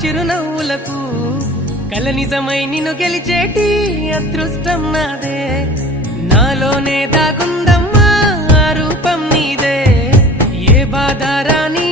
చిరునవ్వులకు కల నిజమై నిన్ను గెలిచేటి అదృష్టం నాదే నాలోనే దాగుందమ్మా ఆ రూపం నీదే ఏ బాధ రాని